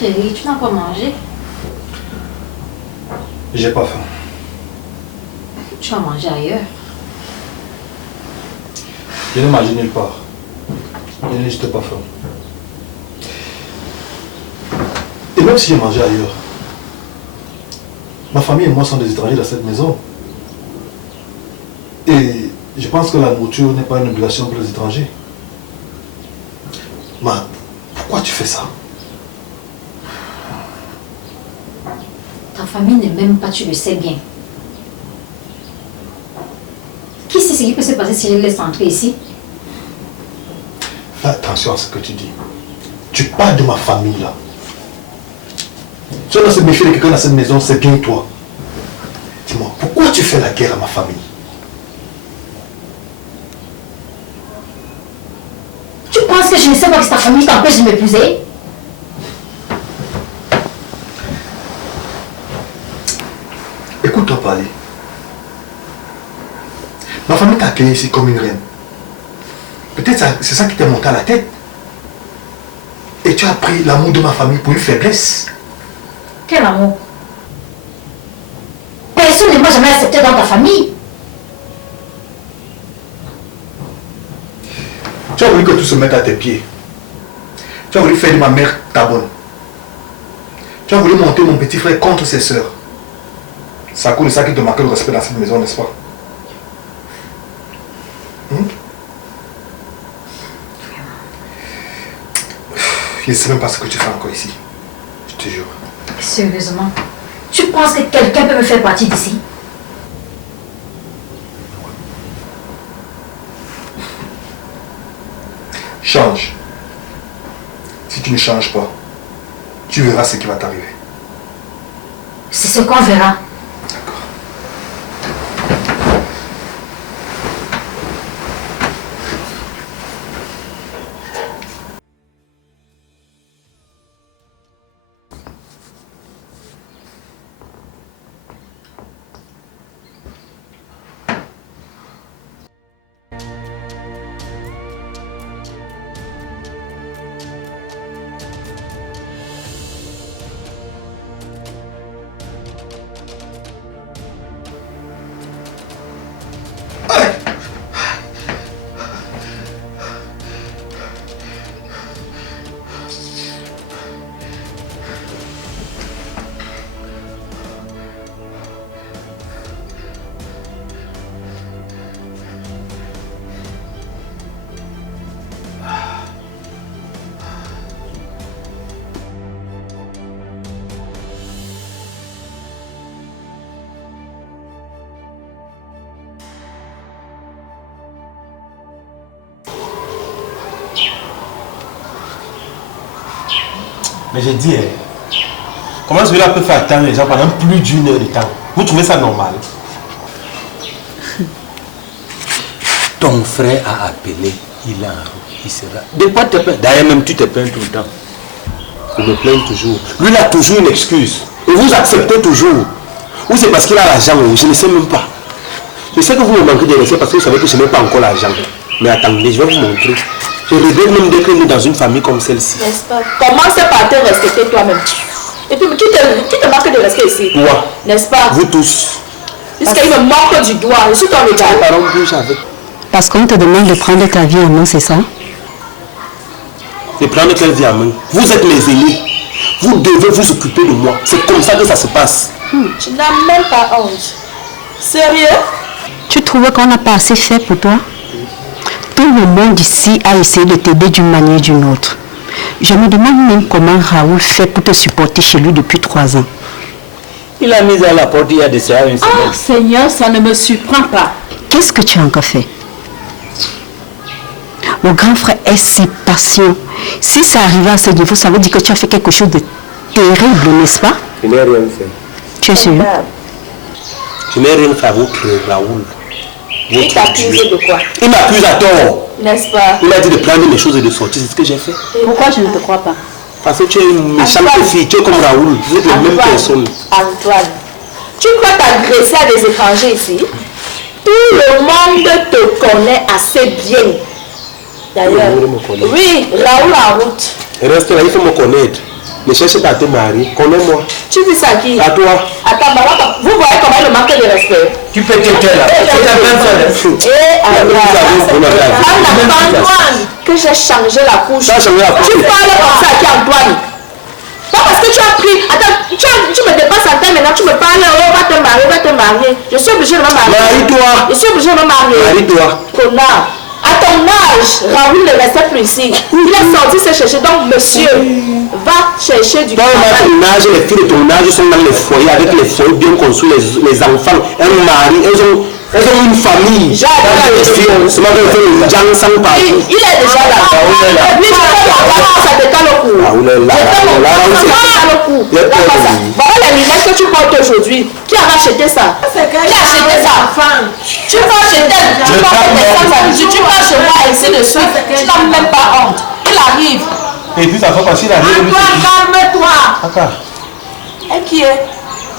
Chérie, tu n'as pas mangé? J'ai pas faim. Tu as mangé ailleurs. Je n'ai mangé nulle part. Je n'ai juste pas faim. Et même si j'ai mangé ailleurs, ma famille et moi sommes des étrangers dans cette maison. Et je pense que la nourriture n'est pas une obligation pour les étrangers. Mais pourquoi tu fais ça? Ta famille n'est même pas, tu le sais bien. Qui sait ce qui peut se passer si je laisse entrer ici? Fais attention à ce que tu dis. Tu parles de ma famille là. Tu dois se méfier de quelqu'un dans cette maison, c'est bien toi. Dis-moi, pourquoi tu fais la guerre à ma famille? Tu penses que je ne sais pas que ta famille t'empêche de m'épouser? Écoute-toi parler. Ma famille t'a accueilli ici comme une reine. Peut-être c'est ça qui t'est monté à la tête. Et tu as pris l'amour de ma famille pour une faiblesse. Quel amour? Personne ne m'a jamais accepté dans ta famille. Tu as voulu que tout se mette à tes pieds. Tu as voulu faire de ma mère ta bonne. Tu as voulu monter mon petit frère contre ses sœurs. C'est à cause de ça qu'il te manque le respect dans cette maison, n'est-ce pas? Je ne sais même pas ce que tu fais encore ici. Je te jure. Sérieusement, tu penses que quelqu'un peut me faire partie d'ici? Change. Si tu ne changes pas, tu verras ce qui va t'arriver. C'est ce qu'on verra. D'accord. Mais j'ai dit, comment celui-là peut faire attendre les gens pendant plus d'une heure de temps? Vous trouvez ça normal? Ton frère a appelé, il est en route, il sera... De quoi te plains? D'ailleurs même tu te plains tout le temps. Il me plaint toujours. Lui il a toujours une excuse. Et vous acceptez toujours. Ou c'est parce qu'il a l'argent, je ne sais même pas. Je sais que vous me manquez de respect parce que vous savez que je n'ai pas encore l'argent. Mais attendez, je vais vous montrer. Je regrette même d'être né dans une famille comme celle-ci. N'est-ce pas? Commence par te respecter toi-même. Et puis, qui te manque de respect ici? Moi. N'est-ce pas? Vous tous. Puisqu'il me manque du doigt, je suis ton égal. Parce qu'on te demande de prendre ta vie en main, c'est ça? De prendre quelle vie en main? Vous êtes mes aînés. Vous devez vous occuper de moi. C'est comme ça que ça se passe. Tu n'as même pas honte. Sérieux? Tu trouves qu'on n'a pas assez fait pour toi? Tout le monde ici a essayé de t'aider d'une manière ou d'une autre. Je me demande même comment Raoul fait pour te supporter chez lui depuis 3 ans. Il a mis à la porte il y a de ça une semaine. Ah, Seigneur, ça ne me surprend pas. Qu'est-ce que tu as encore fait? Le grand frère est si patient. Si ça arrive à ce niveau, ça veut dire que tu as fait quelque chose de terrible, n'est-ce pas? Je n'ai rien fait. Tu es sûr? Je n'ai rien fait à votre Raoul. Il t'accuse de quoi? Il m'accuse à tort. N'est-ce pas? Il m'a dit de prendre mes choses et de sortir. C'est ce que j'ai fait. Pourquoi je ne te crois pas? Parce que tu es une méchante fille. Tu es comme Raoul. Vous êtes la même personne. Antoine, tu crois t'agresser à des étrangers ici? Tout le monde te connaît assez bien. D'ailleurs, oui, Raoul en route. Reste là, il faut me connaître. Ne cherche pas à te marier. Connais-moi. Tu dis ça à qui? À toi. Attends, maman, vous voyez comment il manque de respect. Tu peux te taire là. C'est ta même soeur. Antoine, que j'ai changé la couche. Tu as changé la couche. Tu parles comme ça à qui, Antoine? Pas parce que tu as pris. Attends, tu me dépasses en temps maintenant, tu me parles, oh, va te marier. Je suis obligée de me marier. Marie-toi. Je suis obligée de me marier. Marie-toi. Connard. À ton âge, Raoul ne restait plus ici. Il est sorti se chercher. Donc, monsieur, va chercher du travail. Toi, ton âge, les filles de ton âge sont dans les foyers, avec les foyers bien construits, les enfants, un mari, elles ont une famille. Il est déjà là. Ça te cale au cou. Voilà les lunettes que tu portes aujourd'hui. Qui a acheté ça? Qui a acheté ça? Tu vas acheter, tu portes des sans-habitudes, tu vas chez moi ainsi de suite. Tu n'as même pas honte. Il arrive. Et puis ça fait passer la vie. Calme-toi. Et qui est?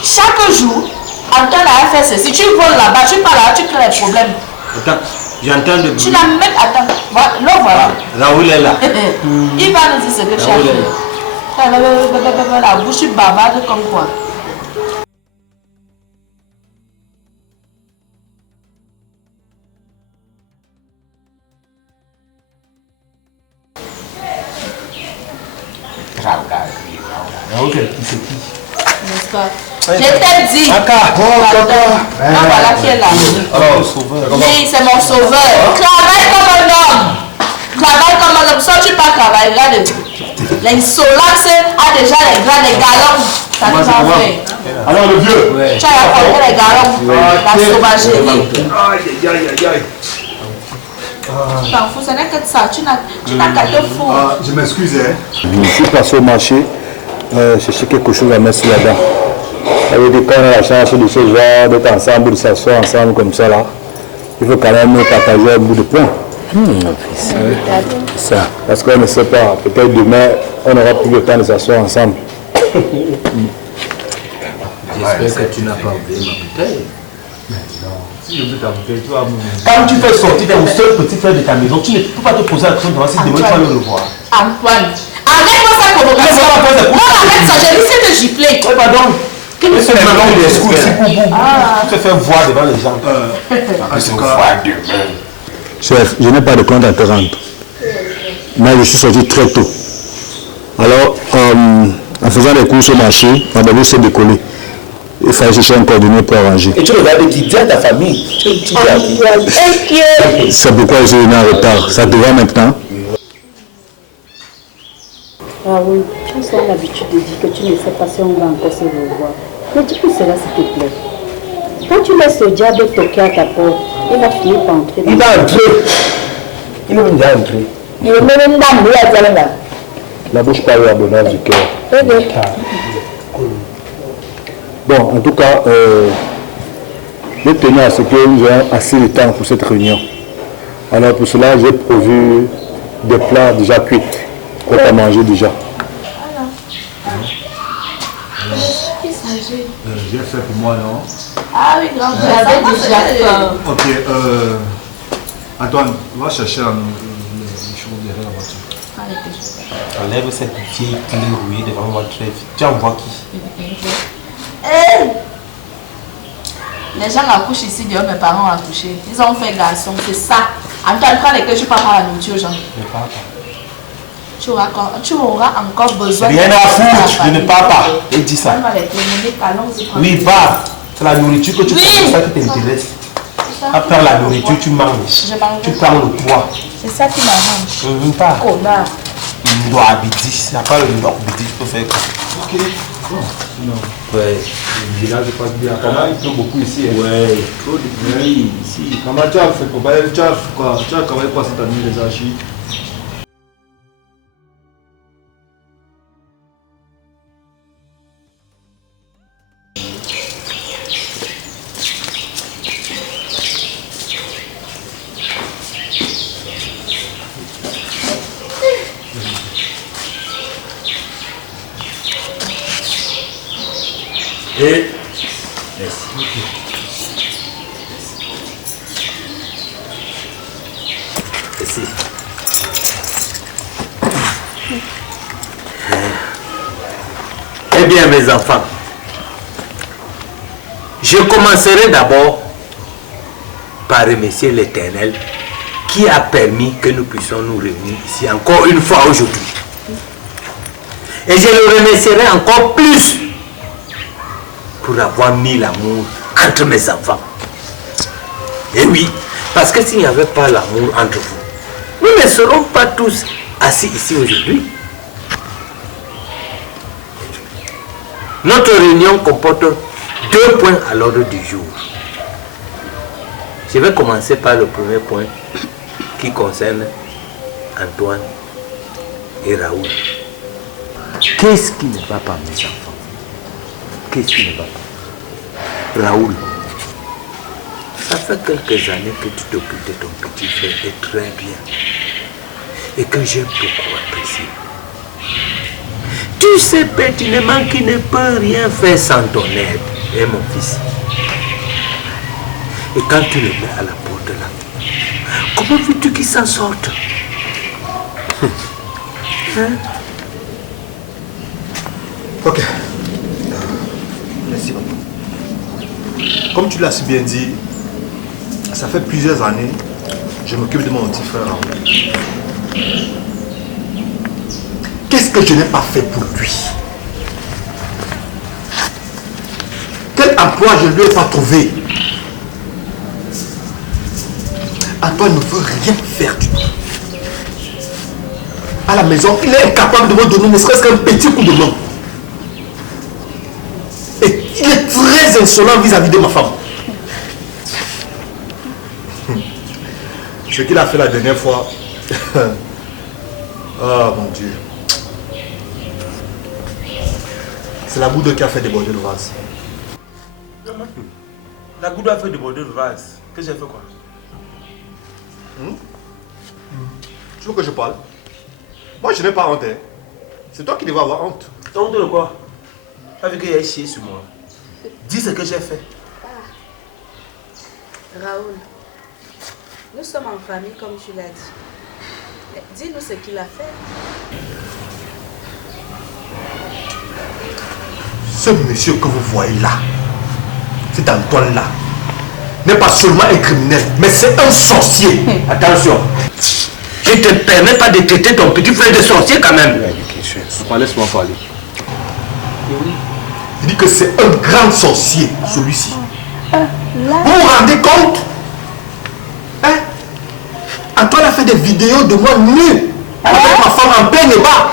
Chaque jour, Antoine a fait ceci. Si tu voles là-bas, tu pars là, tu crées des problèmes. Attends, j'entends de. Tu n'as même. Attends, voilà. Raoul est là. Il va nous dire ce que tu as fait. La bouche bavarde comme quoi. Raoul, c'est qui? N'est-ce pas? Je t'ai dit. Voilà qui est là. Oui, c'est mon sauveur. Travaille comme un homme. Travaille comme un homme. Soit tu pas travailler. Regarde. L'insolence a déjà les galons. Ça nous en fait. Alors le vieux. Tu as apporté les galons. La sauvagerie. Aïe. T'en fous, ce n'est que ça. Tu n'as qu'à te foutre. Je m'excuse. Je suis passé au marché, chercher quelque chose à mettre là-bas. Avec des quand on a la chance de se voir, d'être ensemble, de s'asseoir ensemble comme ça là, il faut quand même partager un bout de pain. Ça. Parce qu'on ne sait pas, peut-être demain, on n'aura plus le temps de s'asseoir ensemble. J'espère que tu n'as pas oublié ma bouteille. Quand tu fais sortir ton seul petit frère de ta maison, tu ne peux pas te poser la question de si demain tu vas le revoir. Antoine, arrête-moi sa provocation. Non, arrête ça, j'ai risqué de gifler. Oui, pardon. Quel est ce moment de discours ici pour vous? Tu te fais voir devant les gens. Chef, je n'ai pas de compte à te rendre. Mais je suis sorti très tôt. Alors, en faisant les courses au marché, ma baby s'est décollée. Il fallait chercher un coordonné pour arranger. Et tu regardes qui dit à ta famille. C'est pourquoi je suis venu en retard. Ça te va maintenant? Raoul, tu as l'habitude de dire que tu ne sais pas si on va encore se revoir. Mais dis-moi cela s'il te plaît. Quand tu laisses le diable toquer à ta porte, il va finir par entrer. Il va entrer. Il va entrer. Il va même là. La bouche parle à l'abondance du cœur. Bon, en tout cas, je tenais à ce que nous ayons assez de temps pour cette réunion. Alors pour cela, j'ai prévu des plats déjà cuits, prêts à manger déjà. J'ai fait pour moi, non? Ah oui, grand frère, j'avais déjà faim. Ok, Antoine, va chercher les choses derrière la voiture. Enlève cette vieille clé rouillée devant moi très vite. Tu envoies qui? Les gens accouchent ici, dehors mes parents ont accouché. Ils ont fait garçon, c'est ça. Antoine, prends les que tu parles à la nourriture aux gens. Tu auras encore besoin de... Rien à foutre, je ne pars pas. Il dit ça. Oui, va. C'est la nourriture que tu prends, c'est ça qui t'intéresse. Après la nourriture, tu manges. Tu prends le poids. C'est ça qui m'arrange. Pas. Connard. Il doit habiter. C'est pas le doigt habiter, tu peux faire quoi. Ok. Non. Ouais, le village passe bien. Comment il pleut beaucoup ici? Ouais, trop de pluie ici. Comment tu as fait pour tu as travaillé quoi cette année les archives? Et merci. bien, mes enfants. Je commencerai d'abord par remercier l'Éternel qui a permis que nous puissions nous réunir ici encore une fois aujourd'hui. Et je le remercierai encore plus pour avoir mis l'amour entre mes enfants. Et oui, parce que s'il n'y avait pas l'amour entre vous, nous ne serons pas tous assis ici aujourd'hui. Notre réunion comporte 2 points à l'ordre du jour. Je vais commencer par le premier point qui concerne Antoine et Raoul. Qu'est-ce qui ne va pas, mes enfants? Qu'est-ce qui ne va pas? Raoul, ça fait quelques années que tu t'occupes de ton petit frère et très bien. Et que j'ai beaucoup apprécié. Tu sais pertinemment qu'il ne peut rien faire sans ton aide, hein, mon fils. Et quand tu le mets à la porte là, comment veux-tu qu'il s'en sorte? Hein? Ok. Merci beaucoup. Comme tu l'as si bien dit, ça fait plusieurs années, je m'occupe de mon petit frère Raoul. Qu'est-ce que je n'ai pas fait pour lui? Quel emploi je ne lui ai pas trouvé? Antoine ne veut rien faire du tout. À la maison, il est incapable de me donner ne serait-ce qu'un petit coup de main. Et il est très insolent vis-à-vis de ma femme. Ce qu'il a fait la dernière fois. Oh mon Dieu. C'est la goutte qui a fait déborder le vase. La goutte a fait déborder le vase. Qu'est-ce que j'ai fait quoi? Tu veux que je parle? Moi je n'ai pas honte. Hein. C'est toi qui devais avoir honte. Honte de quoi? Avec qu'il a chié sur moi. Dis ce que j'ai fait. Raoul, nous sommes en famille comme tu l'as dit. Dis-nous ce qu'il a fait. Ce monsieur que vous voyez là, c'est Antoine là, n'est pas seulement un criminel, mais c'est un sorcier. Attention, je ne te permets pas de traiter ton petit frère de sorcier quand même. Laisse-moi parler. Il dit que c'est un grand sorcier, celui-ci. Vous vous rendez compte? Hein? Antoine a fait des vidéos de moi nu avec ma femme en plein débat.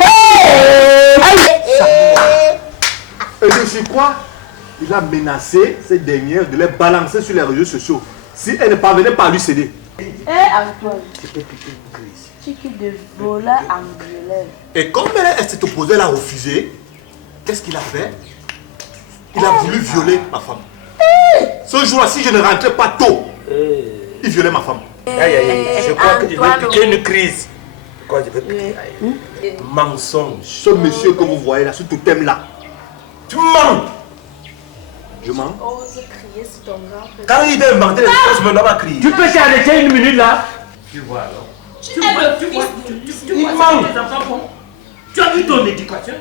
Et de surcroît, il a menacé ces dernières de les balancer sur les réseaux sociaux si elles ne parvenaient pas à lui céder. Antoine, tu quittes de voleur en violeur. Et comme elle s'est opposée, elle a refusé. Qu'est-ce qu'il a fait? Il a voulu violer ma femme. Ce jour-là, si je ne rentrais pas tôt, il violait ma femme. Je crois que je vais piquer une crise. Pourquoi je vais piquer? Mensonge. Ce monsieur que vous voyez là, ce totem là. Tu mens. Je mens. Ose crier sur ton grand frère. Quand il vient inventer les choses, je me dois pas crier. Tu peux t'arrêter une minute là? Tu vois alors. Tu vois tes enfants font. Tu as vu ton éducation?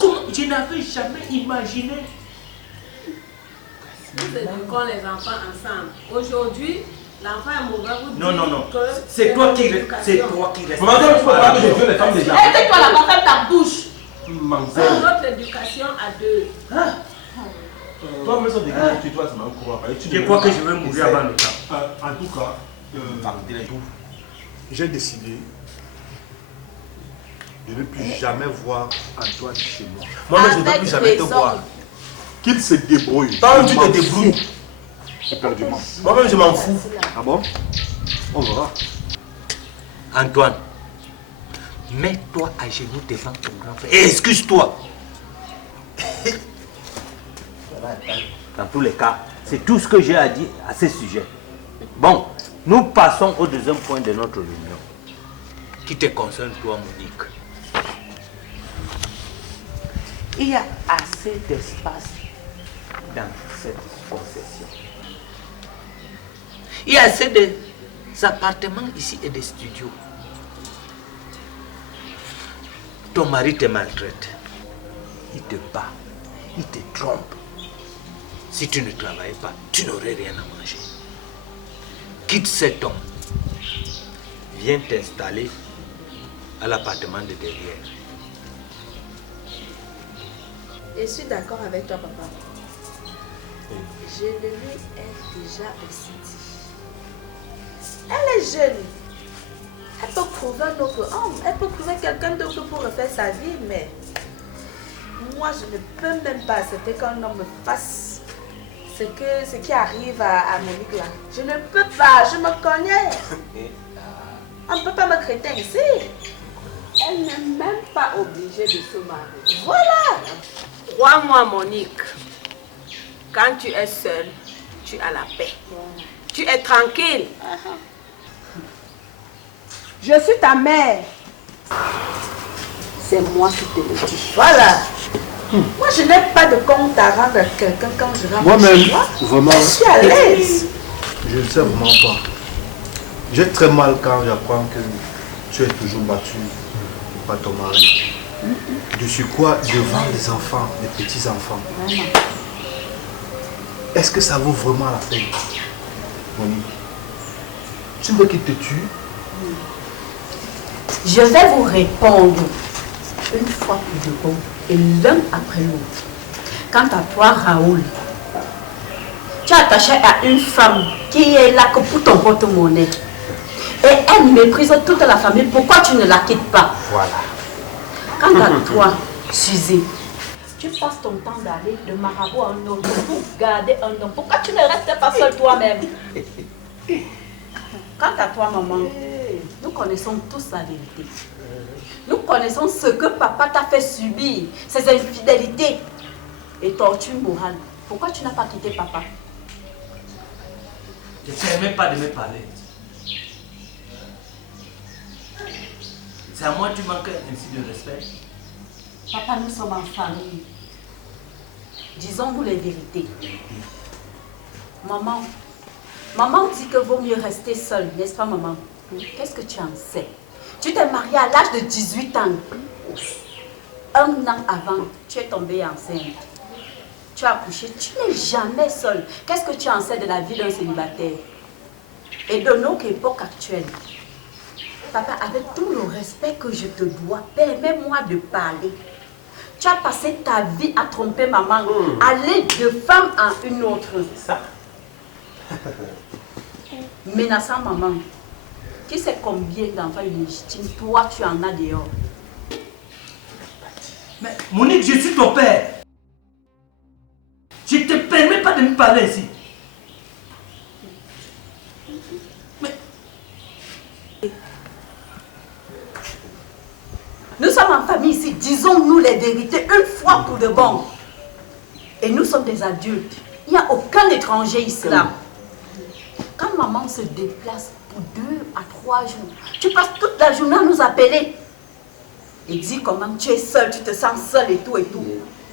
Comment? Je n'avais jamais imaginé. Nous éduquons les enfants ensemble. Aujourd'hui, l'enfant est mauvais. Non. C'est toi qui restes. Maman, tu peux pas que je viole les femmes déjà. Aide-toi là-bas, ferme ta bouche. Mensonge. Notre éducation à deux. Toi, même ça dégueulasse, toi, ça m'a encouragé. Je crois que je vais mourir avant le temps. En tout cas, j'ai décidé de ne plus jamais voir Antoine chez moi. Moi-même, je ne veux plus jamais te voir. Qu'il se débrouille. Tant que tu te débrouilles. Éperdument. Moi-même, je m'en fous. Ah bon? On verra. Antoine, mets-toi à genoux devant ton grand frère et excuse-toi. Dans tous les cas, c'est tout ce que j'ai à dire à ce sujet. Bon, nous passons au deuxième point de notre réunion, qui te concerne toi, Monique. Il y a assez d'espace dans cette concession. Il y a assez d'appartements ici et des studios. Ton mari te maltraite. il te bat, il te trompe. Si tu ne travaillais pas, tu n'aurais rien à manger. Quitte cet homme. Viens t'installer à l'appartement de derrière. Je suis d'accord avec toi, papa. Je le lui ai déjà aussi dit. Elle est jeune. Elle peut trouver un autre homme. Elle peut trouver quelqu'un d'autre pour refaire sa vie, mais moi, je ne peux même pas accepter qu'un homme me fasse ce qui arrive à Monique là. Je ne peux pas, je me connais. On ne peut pas me traiter ici. Elle n'est même pas obligée de se marier. Voilà. Crois-moi, Monique, quand tu es seule, tu as la paix. Tu es tranquille. Je suis ta mère. C'est moi qui te le dis. Voilà. Moi, je n'ai pas de compte à rendre à quelqu'un quand je rentre Moi-même, chez moi. vraiment, Je suis à l'aise. Je ne sais vraiment pas. J'ai très mal quand j'apprends que tu es toujours battu par ton mari. De sur quoi devant les enfants, les petits-enfants. Est-ce que ça vaut vraiment la peine, Monique? Tu veux qu'il te tue? Je vais vous répondre une fois pour de bon et l'un après l'autre. Quant à toi, Raoul, tu es attaché à une femme qui est là que pour ton porte-monnaie. Et elle méprise toute la famille. Pourquoi tu ne la quittes pas? Voilà. Quant à toi, Suzy, tu passes ton temps d'aller de marabout à un autre pour garder un homme. Pourquoi tu ne restes pas seul toi-même? Quant à toi, maman, nous connaissons tous la vérité. Nous connaissons ce que papa t'a fait subir, ses infidélités et tortures morales. Pourquoi tu n'as pas quitté papa? Je ne sais même pas de me parler. C'est à moi que tu manques ainsi de respect. Papa, nous sommes en famille. Disons-nous les vérités. Maman dit que vaut mieux rester seule, n'est-ce pas, maman? Qu'est-ce que tu en sais? Tu t'es mariée à l'âge de 18 ans. Un an avant, tu es tombée enceinte. Tu as accouché, tu n'es jamais seule. Qu'est-ce que tu en sais de la vie d'un célibataire? Et de notre époque actuelle. Papa, avec tout le respect que je te dois, permets-moi de parler. Tu as passé ta vie à tromper maman, aller de femme à une autre. Ça. Menaçant maman. Qui sait combien d'enfants illégitimes toi tu en as dehors? Mais Monique, je suis ton père. Je ne te permets pas de me parler ici. Nous sommes en famille ici, disons-nous les vérités une fois pour de bon. Et nous sommes des adultes. Il n'y a aucun étranger ici là. Quand maman se déplace pour 2 à 3 jours, tu passes toute la journée à nous appeler. Et dis comment tu es seule, tu te sens seule et tout et tout.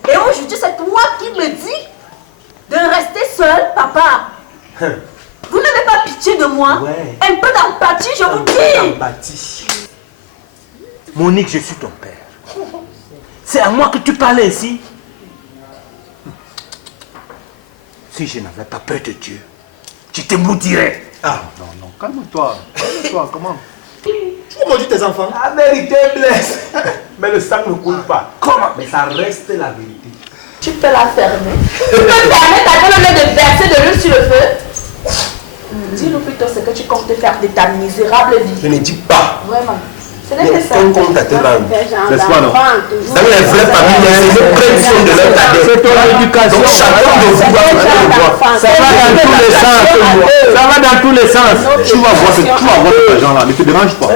Et aujourd'hui, c'est toi qui me dis de rester seule, papa. Vous n'avez pas pitié de moi? Ouais. Un peu d'empathie, je vous dis. Empathie. Monique, je suis ton père. C'est à moi que tu parlais ici. Si je n'avais pas peur de Dieu, je te maudirais. Ah, non, calme-toi. Calme-toi, comment? Tu vas maudire tes enfants? La vérité blesse. Mais le sang ne coule pas. Comment? Mais ça reste la vérité. Tu peux la fermer. Tu peux permettre à ton homme de verser de l'huile sur le feu. Dis-nous plutôt ce que tu comptes faire de ta misérable vie. Je ne dis pas. Vraiment. Ce Mais n'est que ça. on compte à te rendre. N'est-ce pas, non? Dans les vraies familles, c'est une prédiction de leur cadet. C'est ton éducation. Donc chacun de vous doit faire le droit. Ça va dans tous les sens. Ça va dans tous les sens. Tu vas voir cet argent-là. Ne te dérange pas.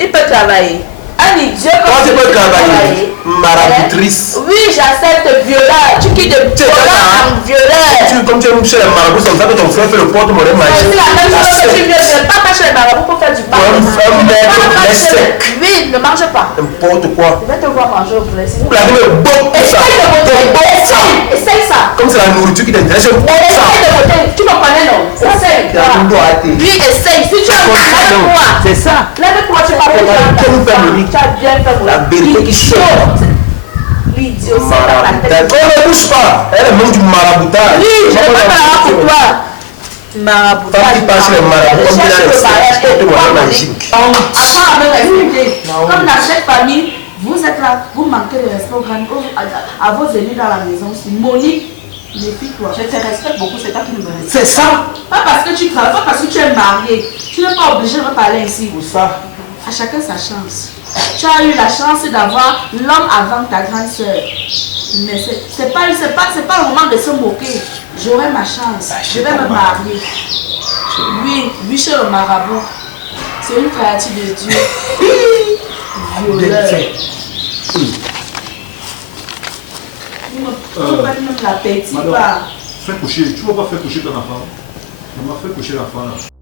Il peut travailler. Un idiot Comment tu comme peux travailler? Maraboutrice. Oui, j'accepte violeur. Tu quittes de violeur en violeur. Comme tu es chez les marabouts, comme ça que ton frère fait le porte-monnaie magique. C'est la même chose que tu ne pas pas chez les marabouts pour faire du bar. Oui, ne mange pas. N'importe quoi. Je vais te voir manger au poulet. Vous l'avez le bon pour ça. Essaye ça. Comme c'est la nourriture qui t'intéresse, je prends ça. Essaye de voter. Tu me connais, non? Essaye. Oui, essaye. Si tu as lève-toi. C'est ça. Lève-toi, tu parles. Tu as bien fait, La la vérité qui sort. Oui, Dieu sait dans la tête. On ne bouge pas. Elle est même du maraboutage. Oui, je ne vais pas pour toi. Maraboutage. Quand tu passes les marabouts, comme il a les magique. Attends, avec respecter. Comme dans chaque famille, vous êtes là, vous manquez de respect à vos aînés dans la maison. Si Monique, méfie-toi. Je te respecte beaucoup, c'est toi qui me respecte. C'est ça. Pas parce que tu travailles, pas parce que tu es marié. Tu n'es pas obligé de me parler ainsi. Pour ça. À chacun sa chance. Tu as eu la chance d'avoir l'homme avant ta grande soeur. Mais c'est pas le moment de se moquer. J'aurai ma chance. Je vais me marier. Lui chez le marabout, c'est une créature de Dieu. Violeur. Madame, fais coucher. Tu ne vas pas faire coucher ton enfant. On m'a fait coucher l'enfant là.